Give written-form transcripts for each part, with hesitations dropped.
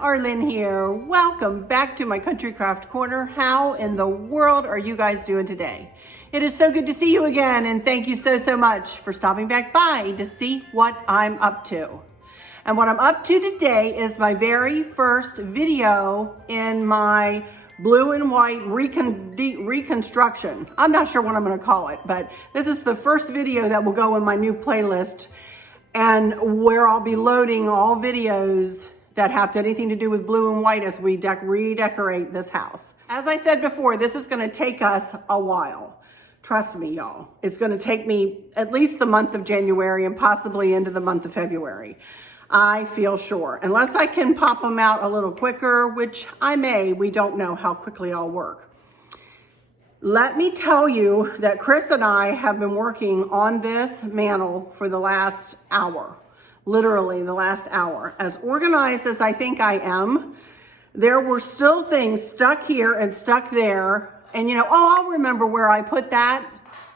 Arlene here. Welcome back to my Country Craft Corner. How in the world are you guys doing today? It is so good to see you again, and thank you so much for stopping back by to see what I'm up to. And what I'm up to today is my very first video in my blue and white reconstruction. I'm not sure what I'm going to call it, but this is the first video that will go in my new playlist, and where I'll be loading all videos that have anything to do with blue and white as we redecorate this house. As I said before, this is gonna take us a while. Trust me, y'all. It's gonna take me at least the month of January and possibly into the month of February. I feel sure. Unless I can pop them out a little quicker, which I may, we don't know how quickly I'll work. Let me tell you that Chris and I have been working on this mantel for the last hour. Literally the last hour. As organized as I think I am, there were still things stuck here and stuck there. And I'll remember where I put that.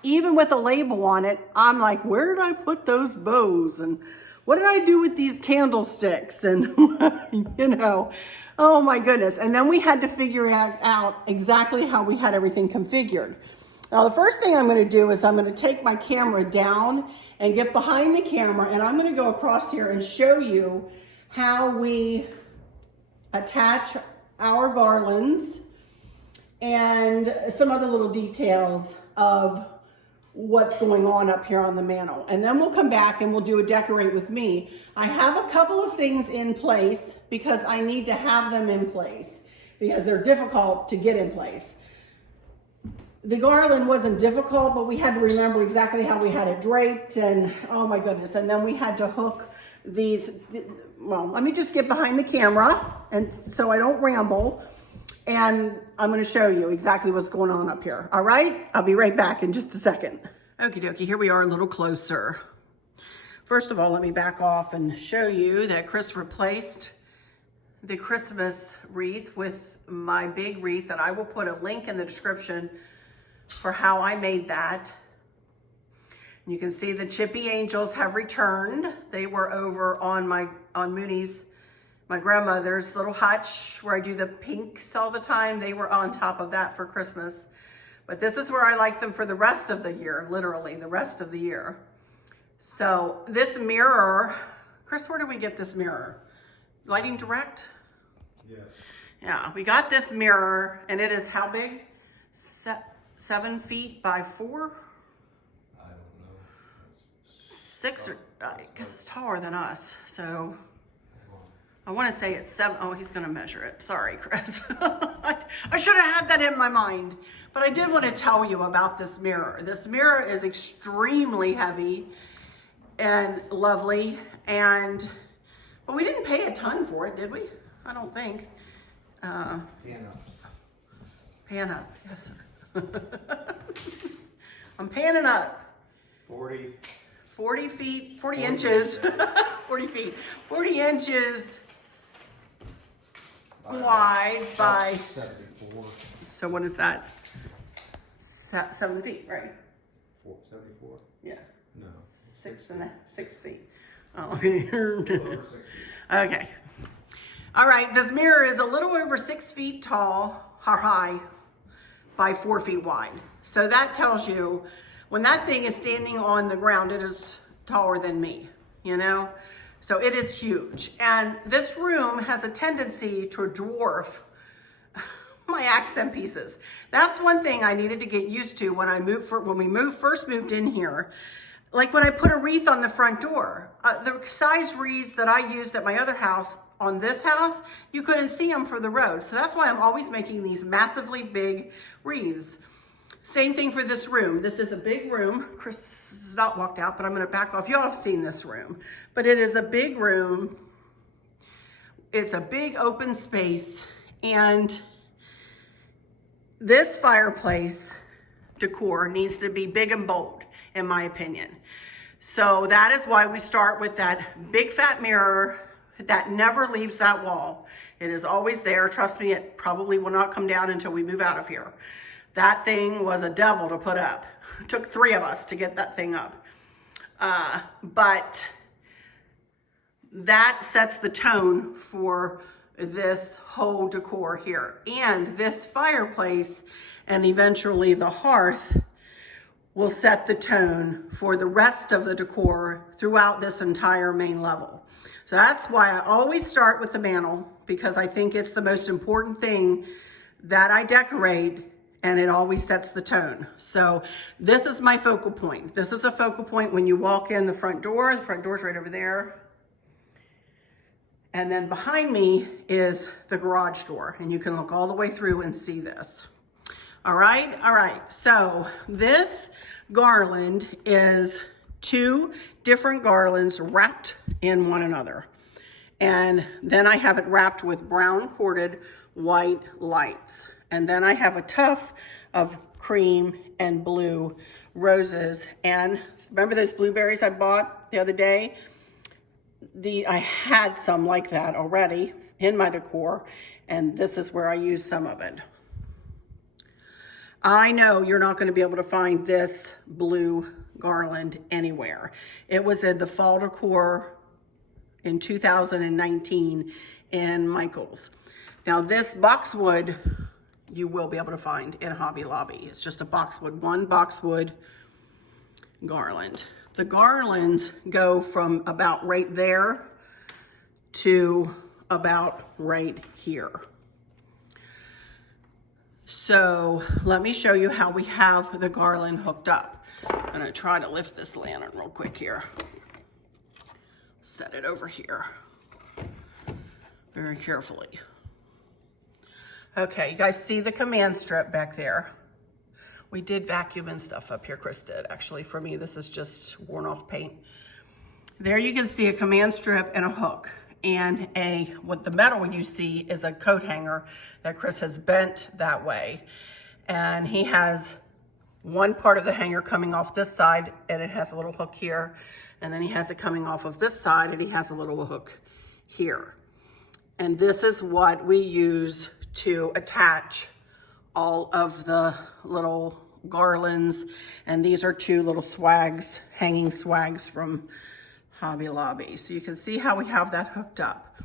Even with a label on it, I'm like, where did I put those bows? And what did I do with these candlesticks? And, oh my goodness. And then we had to figure out exactly how we had everything configured. Now, the first thing I'm going to do is I'm going to take my camera down and get behind the camera, and I'm going to go across here and show you how we attach our garlands and some other little details of what's going on up here on the mantle. And then we'll come back and we'll do a decorate with me. I have a couple of things in place because I need to have them in place because they're difficult to get in place. The garland wasn't difficult, but we had to remember exactly how we had it draped, and oh my goodness. And then we had to hook these, well, let me just get behind the camera and so I don't ramble, and I'm gonna show you exactly what's going on up here. All right, I'll be right back in just a second. Okie dokie, here we are a little closer. First of all, let me back off and show you that Chris replaced the Christmas wreath with my big wreath, and I will put a link in the description for how I made that. You can see the chippy angels have returned. They were over on Mooney's, my grandmother's little hutch where I do the pinks all the time. They were on top of that for Christmas. But this is where I like them for the rest of the year, literally the rest of the year. So this mirror, Chris, where did we get this mirror? Lighting Direct? Yes. Yeah, we got this mirror, and it is how big? 7 feet by 4? I don't know. 6 or, because it's taller than us. So I want to say it's 7. Oh, he's going to measure it. Sorry, Chris. I should have had that in my mind. But I did want to tell you about this mirror. This mirror is extremely heavy and lovely. But we didn't pay a ton for it, did we? I don't think. Pan up. Pan up, yes, sir. I'm panning up. 40 feet, 40 inches. 40 feet, 40 inches wide by 74. So what is that? 7 feet, right? 74? Yeah. No. 6 feet. Oh. Okay. All right, this mirror is a little over 6 feet tall, or high, by 4 feet wide. So that tells you when that thing is standing on the ground, it is taller than me, So it is huge. And this room has a tendency to dwarf my accent pieces. That's one thing I needed to get used to when we first moved in here. Like when I put a wreath on the front door, the size wreaths that I used at my other house, on this house, you couldn't see them for the road. So that's why I'm always making these massively big wreaths. Same thing for this room. This is a big room. Chris has not walked out, but I'm gonna back off. Y'all have seen this room, but it is a big room. It's a big open space, and this fireplace decor needs to be big and bold, in my opinion. So that is why we start with that big fat mirror that never leaves that wall. It is always there. Trust me, it probably will not come down until we move out of here. That thing was a devil to put up. It took 3 of us to get that thing up. But that sets the tone for this whole decor here. And this fireplace and eventually the hearth will set the tone for the rest of the decor throughout this entire main level. So that's why I always start with the mantel, because I think it's the most important thing that I decorate, and it always sets the tone. So this is my focal point. This is a focal point when you walk in the front door. The front door's right over there. And then behind me is the garage door, and you can look all the way through and see this. All right. So this garland is 2 different garlands wrapped in one another. And then I have it wrapped with brown corded white lights. And then I have a tuft of cream and blue roses. And remember those blueberries I bought the other day? I had some like that already in my decor, and this is where I use some of it. I know you're not going to be able to find this blue garland anywhere. It was in the fall decor in 2019 in Michael's. Now this boxwood you will be able to find in Hobby Lobby. It's just a boxwood, 1 boxwood garland. The garlands go from about right there to about right here. So let me show you how we have the garland hooked up. I'm gonna try to lift this lantern real quick here. Set it over here very carefully. Okay, you guys see the command strip back there? We did vacuum and stuff up here. Chris did, actually. For me, this is just worn off paint. There you can see a command strip and a hook. And what the metal you see is a coat hanger that Chris has bent that way. And he has one part of the hanger coming off this side, and it has a little hook here. And then he has it coming off of this side, and he has a little hook here. And this is what we use to attach all of the little garlands. And these are 2 little swags, hanging swags from Hobby Lobby. So you can see how we have that hooked up.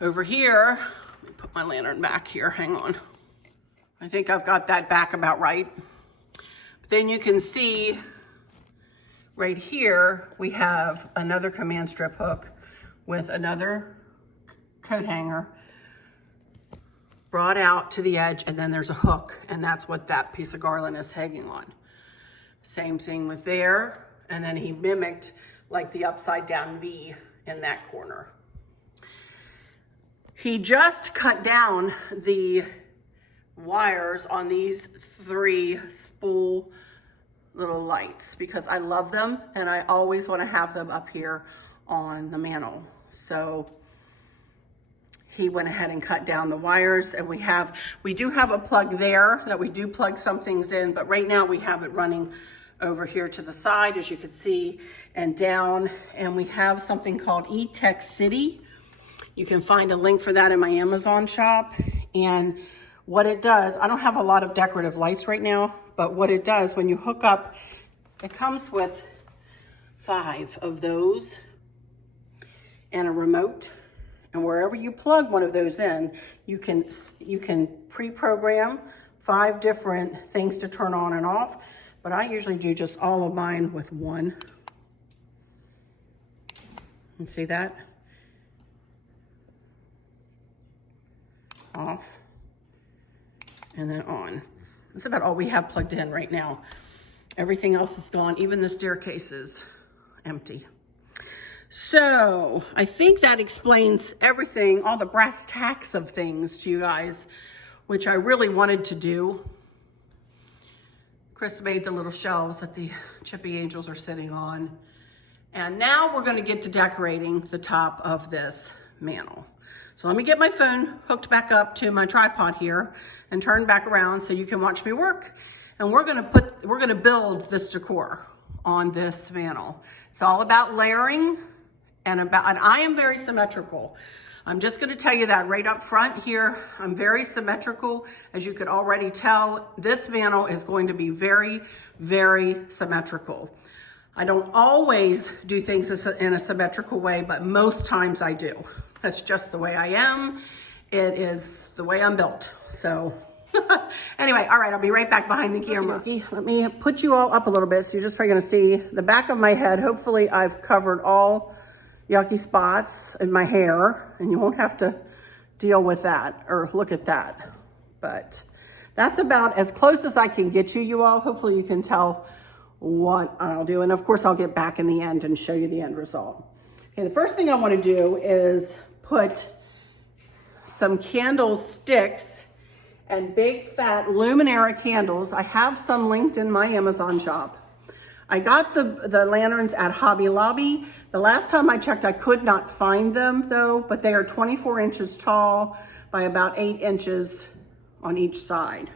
Over here, let me put my lantern back here, hang on. I think I've got that back about right. But then you can see right here, we have another command strip hook with another coat hanger brought out to the edge, and then there's a hook, and that's what that piece of garland is hanging on. Same thing with there, and then he mimicked like the upside down V in that corner. He just cut down the wires on these 3 spool little lights because I love them, and I always want to have them up here on the mantle. So he went ahead and cut down the wires, and we do have a plug there that we do plug some things in, but right now we have it running over here to the side, as you can see, and down, and we have something called eTech City. You can find a link for that in my Amazon shop. And what it does, I don't have a lot of decorative lights right now, but what it does when you hook up, it comes with 5 of those and a remote. And wherever you plug one of those in, you can pre-program 5 different things to turn on and off. But I usually do just all of mine with 1. You see that? Off and then on. That's about all we have plugged in right now. Everything else is gone. Even the staircase is empty. So I think that explains everything, all the brass tacks of things to you guys, which I really wanted to do. Chris made the little shelves that the Chippy Angels are sitting on. And now we're going to get to decorating the top of this mantle. So let me get my phone hooked back up to my tripod here and turn back around so you can watch me work. And we're going to build this decor on this mantle. It's all about layering and I am very symmetrical. I'm just gonna tell you that right up front here. I'm very symmetrical. As you could already tell, this mantle is going to be very, very symmetrical. I don't always do things in a symmetrical way, but most times I do. That's just the way I am. It is the way I'm built. So anyway, all right, I'll be right back behind the camera. Okay, let me put you all up a little bit so you're just probably gonna see the back of my head. Hopefully I've covered all yucky spots in my hair and you won't have to deal with that or look at that. But that's about as close as I can get you all. Hopefully you can tell what I'll do. And of course I'll get back in the end and show you the end result. Okay, the first thing I wanna do is put some candlesticks and big fat Luminara candles. I have some linked in my Amazon shop. I got the lanterns at Hobby Lobby. The last time I checked, I could not find them though, but they are 24 inches tall by about 8 inches on each side.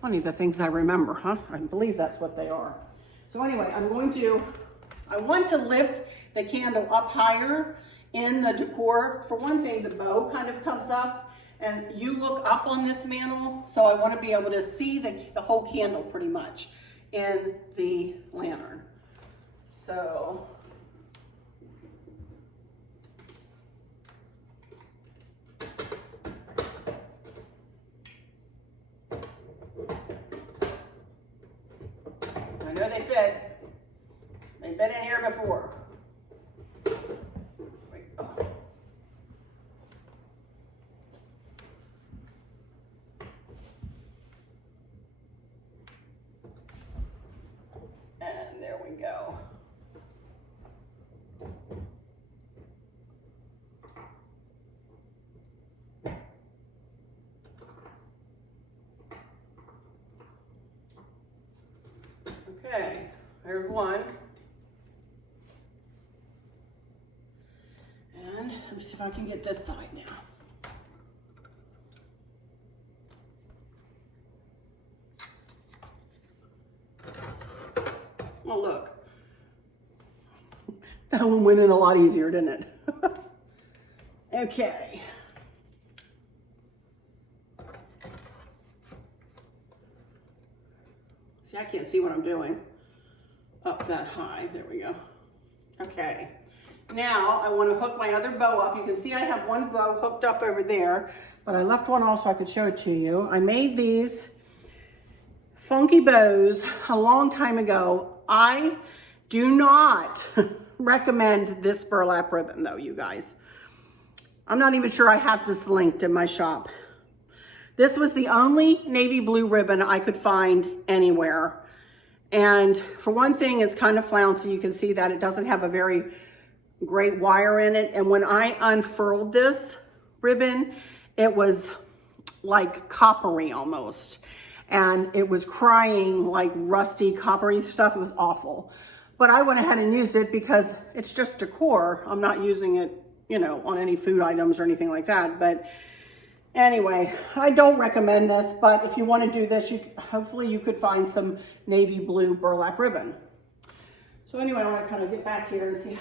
Funny the things I remember, huh? I believe that's what they are. So anyway, I want to lift the candle up higher in the decor. For one thing, the bow kind of comes up and you look up on this mantle. So I want to be able to see the whole candle pretty much in the lantern. So I know they fit. They've been in here before. And there we go. Okay, there's one. And let me see if I can get this side now. Oh, look. That one went in a lot easier, didn't it? Okay. See, I can't see what I'm doing up that high. There we go. Okay. Now I want to hook my other bow up. You can see I have one bow hooked up over there, but I left one off so I could show it to you. I made these funky bows a long time ago. I do not recommend this burlap ribbon though, you guys. I'm not even sure I have this linked in my shop. This was the only navy blue ribbon I could find anywhere. And for one thing, it's kind of flouncy. You can see that it doesn't have a very great wire in it. And when I unfurled this ribbon, it was like coppery almost. And it was crying like rusty coppery stuff. It was awful. But I went ahead and used it because it's just decor. I'm not using it, you know, on any food items or anything like that. But anyway, I don't recommend this, but if you want to do this, hopefully you could find some navy blue burlap ribbon. So anyway, I want to kind of get back here and see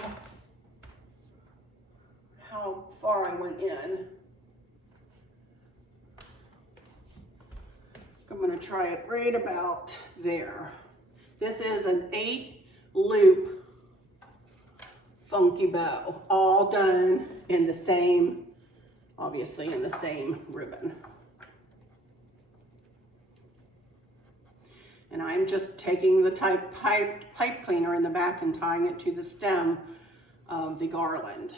how far I went in. I'm going to try it right about there. This is an 8-loop funky bow, all done in the same, obviously in the same ribbon. And I'm just taking the pipe cleaner in the back and tying it to the stem of the garland.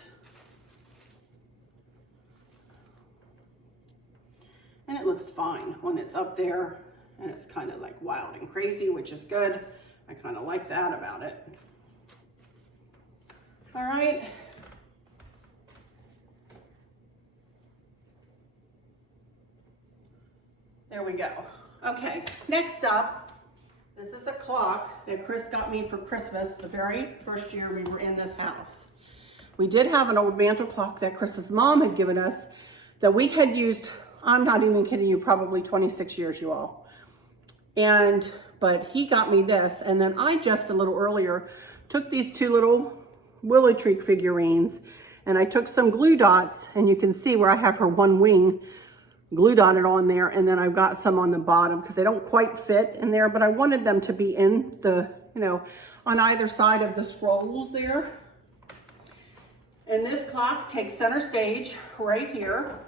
And it looks fine when it's up there and it's kind of like wild and crazy, which is good. I kind of like that about it. All right. There we go. Okay, next up, this is a clock that Chris got me for Christmas the very first year we were in this house. We did have an old mantel clock that Chris's mom had given us that we had used, I'm not even kidding you, probably 26 years, you all. But but he got me this. And then I just a little earlier took these two little willow tree figurines and I took some glue dots, and you can see where I have her one wing glue dotted on there, and then I've got some on the bottom because they don't quite fit in there, but I wanted them to be in the, you know, on either side of the scrolls there. And this clock takes center stage right here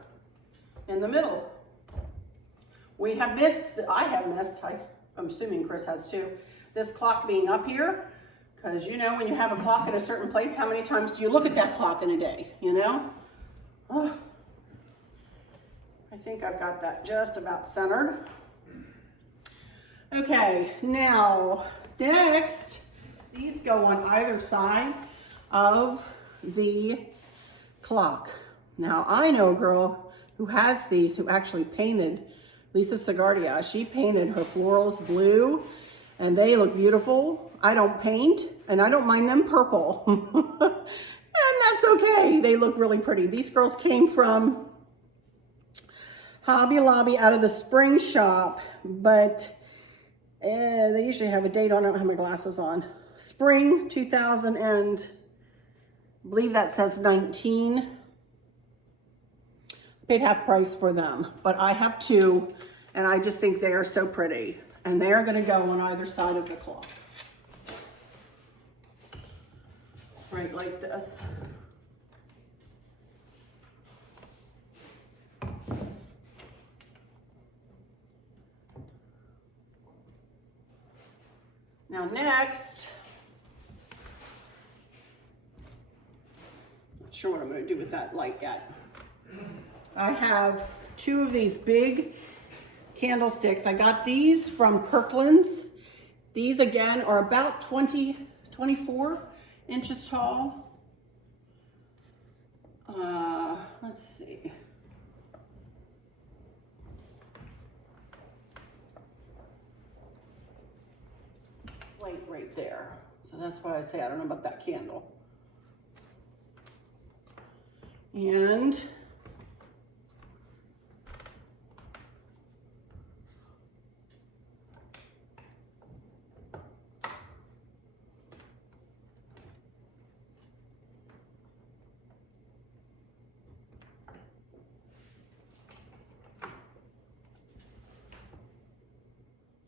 in the middle. We have missed, I have missed, I'm assuming Chris has too, this clock being up here, because you know when you have a clock in a certain place, how many times do you look at that clock in a day, you know? Oh, I think I've got that just about centered. Okay, now next, these go on either side of the clock. Now I know a girl who has these, who actually painted, Lisa Segardia. She painted her florals blue and they look beautiful. I don't paint and I don't mind them purple. And that's okay. They look really pretty. These girls came from Hobby Lobby out of the spring shop, but they usually have a date on it. I don't have my glasses on. Spring 2000 and I believe that says 19. Paid half price for them, but I have two and I just think they are so pretty. And they are gonna go on either side of the clock. Right like this. Now next, not sure what I'm going to do with that light yet. I have two of these big candlesticks. I got these from Kirkland's. These again are about 24 inches tall. Let's see. Light right there. So that's why I say I don't know about that candle. And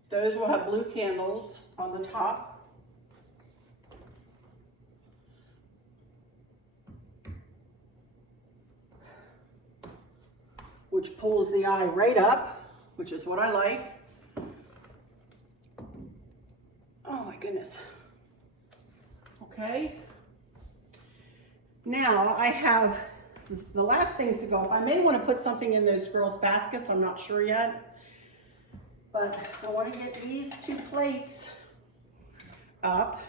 those will have blue candles on the top. Which pulls the eye right up, which is what I like. Oh my goodness. Okay. Now I have the last things to go up. I may want to put something in those girls' baskets. I'm not sure yet. But I want to get these two plates up.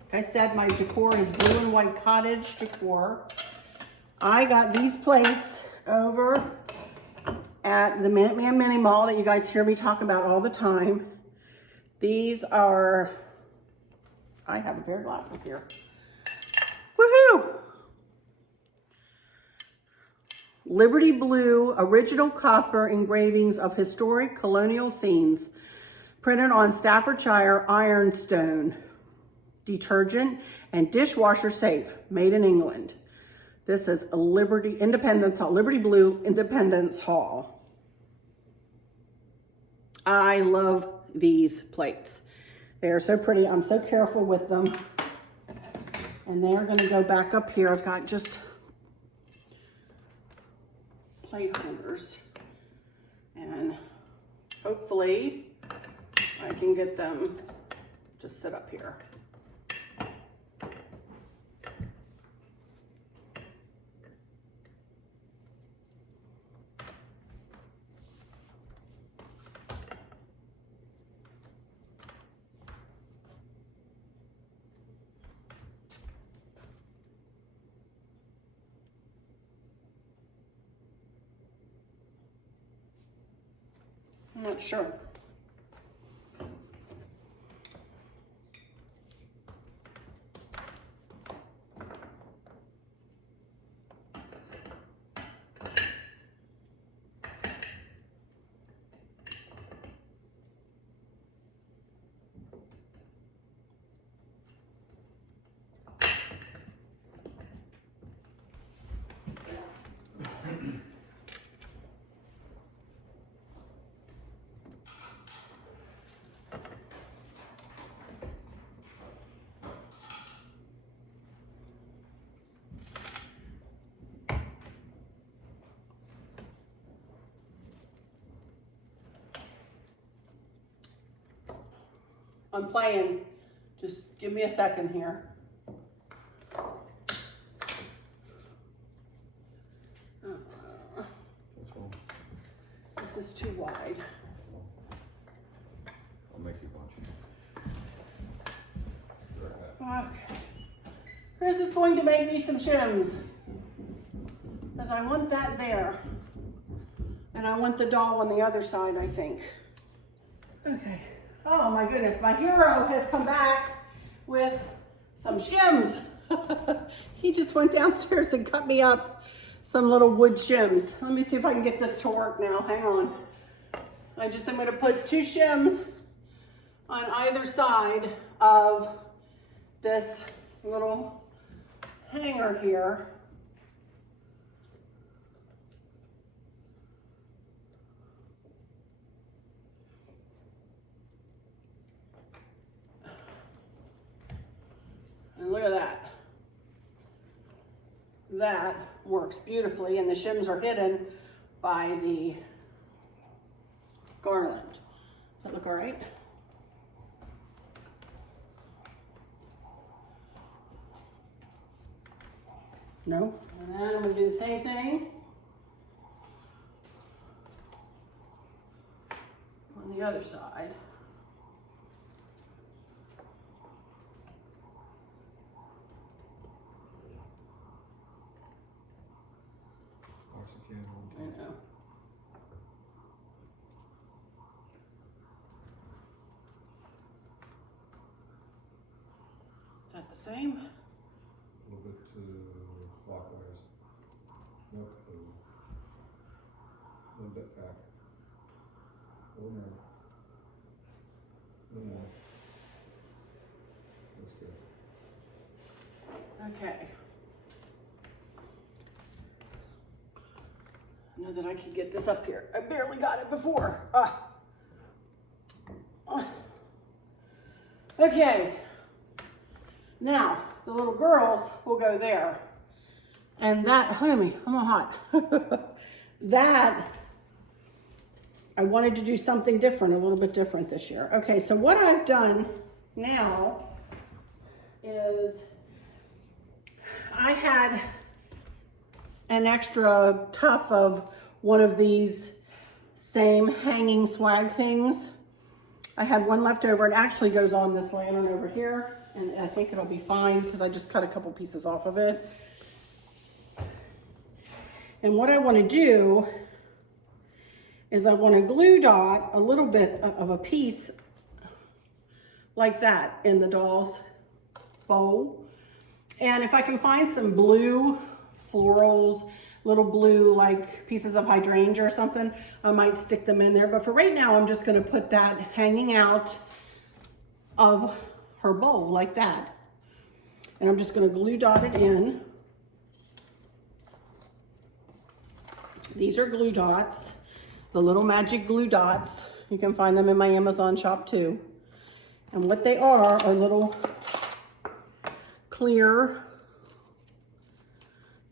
Like I said, my decor is blue and white cottage decor. I got these plates over at the Minuteman Mini Mall that you guys hear me talk about all the time. These are, I have a pair of glasses here. Woohoo! Liberty Blue original copper engravings of historic colonial scenes printed on Staffordshire ironstone, detergent and dishwasher safe, made in England. This is a Liberty Independence Hall, Liberty Blue Independence Hall. I love these plates. They are so pretty. I'm so careful with them. And they are gonna go back up here. I've got just plate holders, and hopefully I can get them to sit up here. I'm not sure. I'm playing. Just give me a second here. This is too wide. I'll make you bunch. Okay. Chris is going to make me some shims. Because I want that there. And I want the doll on the other side, I think. Okay. Oh my goodness, my hero has come back with some shims. He just went downstairs and cut me up some little wood shims. Let me see if I can get this to work now. Hang on. I'm going to put 2 shims on either side of this little hanger here. And look at that. That works beautifully, and the shims are hidden by the garland. Does that look all right? No? And then I'm going to do the same thing on the other side. I know. Is that the same? A little bit clockwise. Nope. A little bit back. A little more. A little more. That's good. Okay. I know that I can get this up here. I barely got it before. Okay. Now, the little girls will go there. And that, look at me, I'm all hot. That, I wanted to do something different, a little bit different this year. Okay, so what I've done now is I had an extra tuff of one of these same hanging swag things. I had one left over. It actually goes on this lantern over here, and I think it'll be fine because I just cut a couple pieces off of it. And what I want to do is I want to glue dot a little bit of a piece like that in the doll's bowl. And if I can find some blue florals, little blue like pieces of hydrangea or something, I might stick them in there. But for right now, I'm just going to put that hanging out of her bowl like that. And I'm just going to glue dot it in. These are glue dots, the little magic glue dots. You can find them in my Amazon shop too. And what they are little clear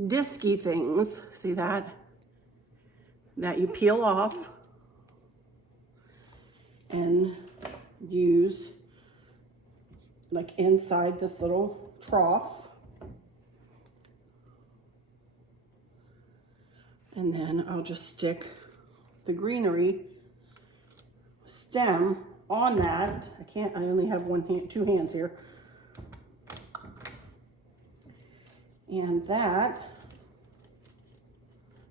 disky things. See that? That you peel off and use like inside this little trough. And then I'll just stick the greenery stem on that. I only have two hands here. And that,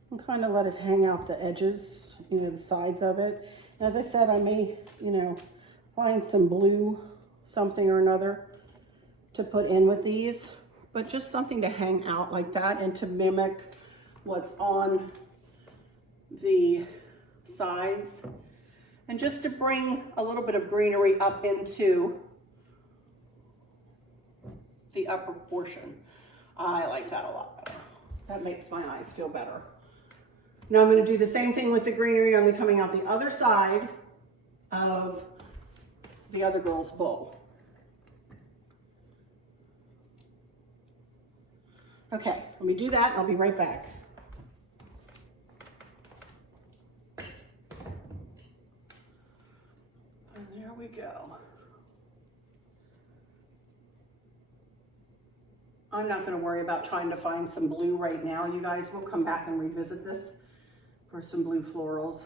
and kind of let it hang out the edges, the sides of it. And as I said, I may, find some blue something or another to put in with these, but just something to hang out like that and to mimic what's on the sides, and just to bring a little bit of greenery up into the upper portion. I like that a lot better. That makes my eyes feel better. Now I'm going to do the same thing with the greenery, only coming out the other side of the other girl's bowl. Okay, let me do that and I'll be right back. And there we go. I'm not going to worry about trying to find some blue right now, you guys. We'll come back and revisit this for some blue florals.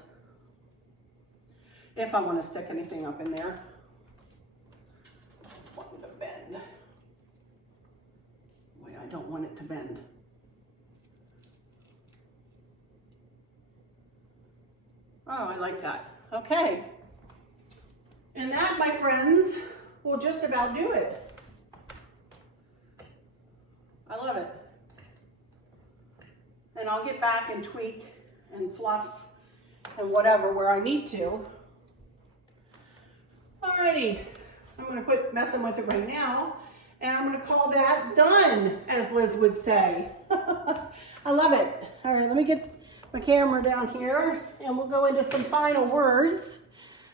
If I want to stick anything up in there. I just want it to bend. Boy, I don't want it to bend. Oh, I like that. Okay. And that, my friends, will just about do it. I love it. And I'll get back and tweak and fluff and whatever where I need to. Alrighty, I'm gonna quit messing with it right now, and I'm gonna call that done, as Liz would say. I love it. All right, let me get my camera down here, and we'll go into some final words.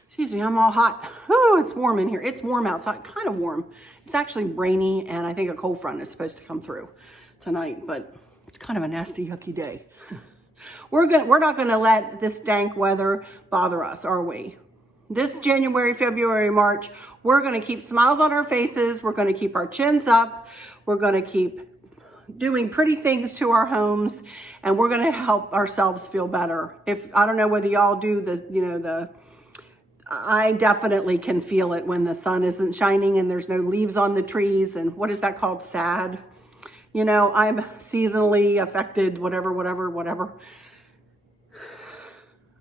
Excuse me, I'm all hot. Oh, it's warm in here. It's warm outside, kind of warm. It's actually rainy, and I think a cold front is supposed to come through tonight, but it's kind of a nasty, yucky day. We're not gonna let this dank weather bother us, are we? This January, February, March, we're gonna keep smiles on our faces. We're gonna keep our chins up. We're gonna keep doing pretty things to our homes, and we're gonna help ourselves feel better. I don't know whether y'all do I definitely can feel it when the sun isn't shining and there's no leaves on the trees, and what is that called? Sad. You know, I'm seasonally affected, whatever.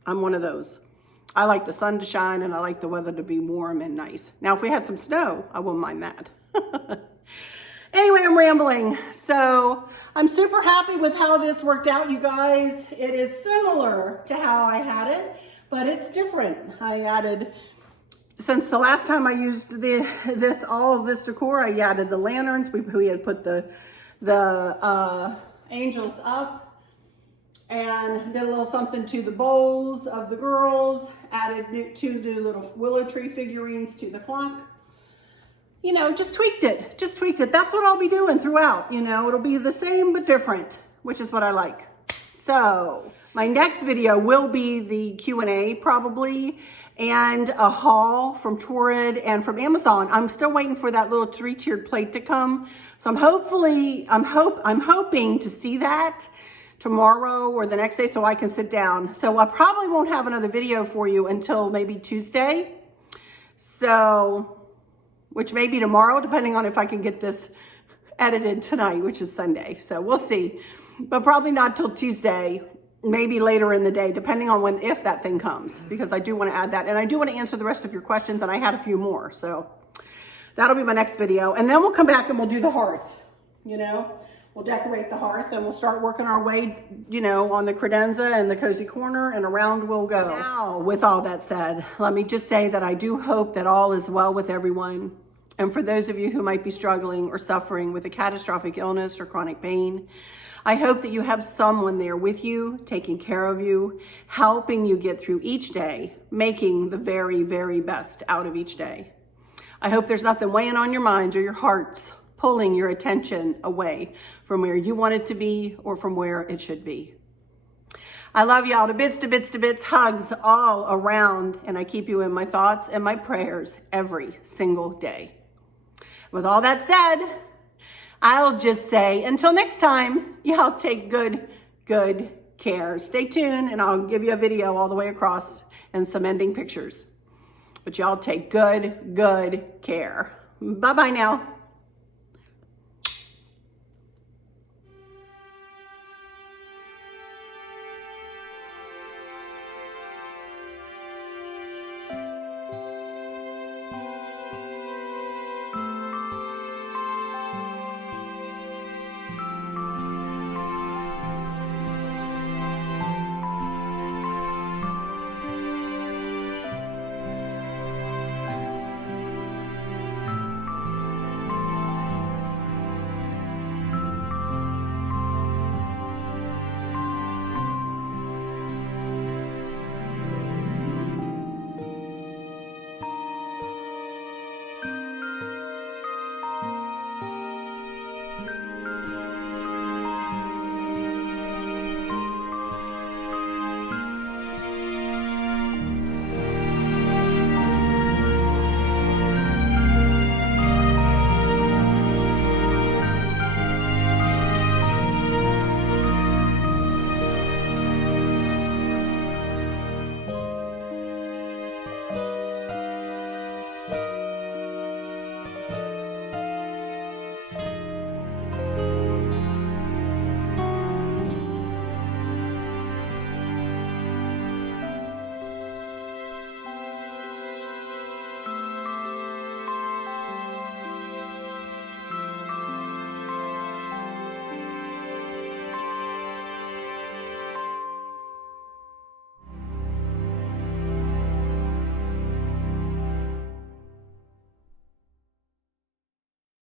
I'm one of those. I like the sun to shine and I like the weather to be warm and nice. Now, if we had some snow, I wouldn't mind that. Anyway, I'm rambling. So I'm super happy with how this worked out, you guys. It is similar to how I had it, but it's different. I added, since the last time I used all of this decor, I added the lanterns. We had put the angels up and did a little something to the bowls of the girls, added two new little willow tree figurines to the clock. You know, just tweaked it. That's what I'll be doing throughout. You know, it'll be the same but different, which is what I like. So my next video will be the Q&A probably, and a haul from Torrid and from Amazon. I'm still waiting for that little 3-tiered plate to come. So I'm hoping to see that tomorrow or the next day so I can sit down. So I probably won't have another video for you until maybe Tuesday. So, which may be tomorrow, depending on if I can get this edited tonight, which is Sunday. So we'll see, but probably not till Tuesday, maybe later in the day, depending on if that thing comes, because I do want to add that. And I do want to answer the rest of your questions, and I had a few more. So that'll be my next video. And then we'll come back and we'll do the hearth, you know. We'll decorate the hearth and we'll start working our way, you know, on the credenza and the cozy corner, and around we'll go. Now, with all that said, let me just say that I do hope that all is well with everyone. And for those of you who might be struggling or suffering with a catastrophic illness or chronic pain, I hope that you have someone there with you, taking care of you, helping you get through each day, making the very, very best out of each day. I hope there's nothing weighing on your minds or your hearts, pulling your attention away from where you want it to be or from where it should be. I love y'all to bits, hugs all around, and I keep you in my thoughts and my prayers every single day. With all that said, I'll just say, until next time, y'all take good care. Stay tuned, and I'll give you a video all the way across and some ending pictures. But y'all take good care. Bye-bye now.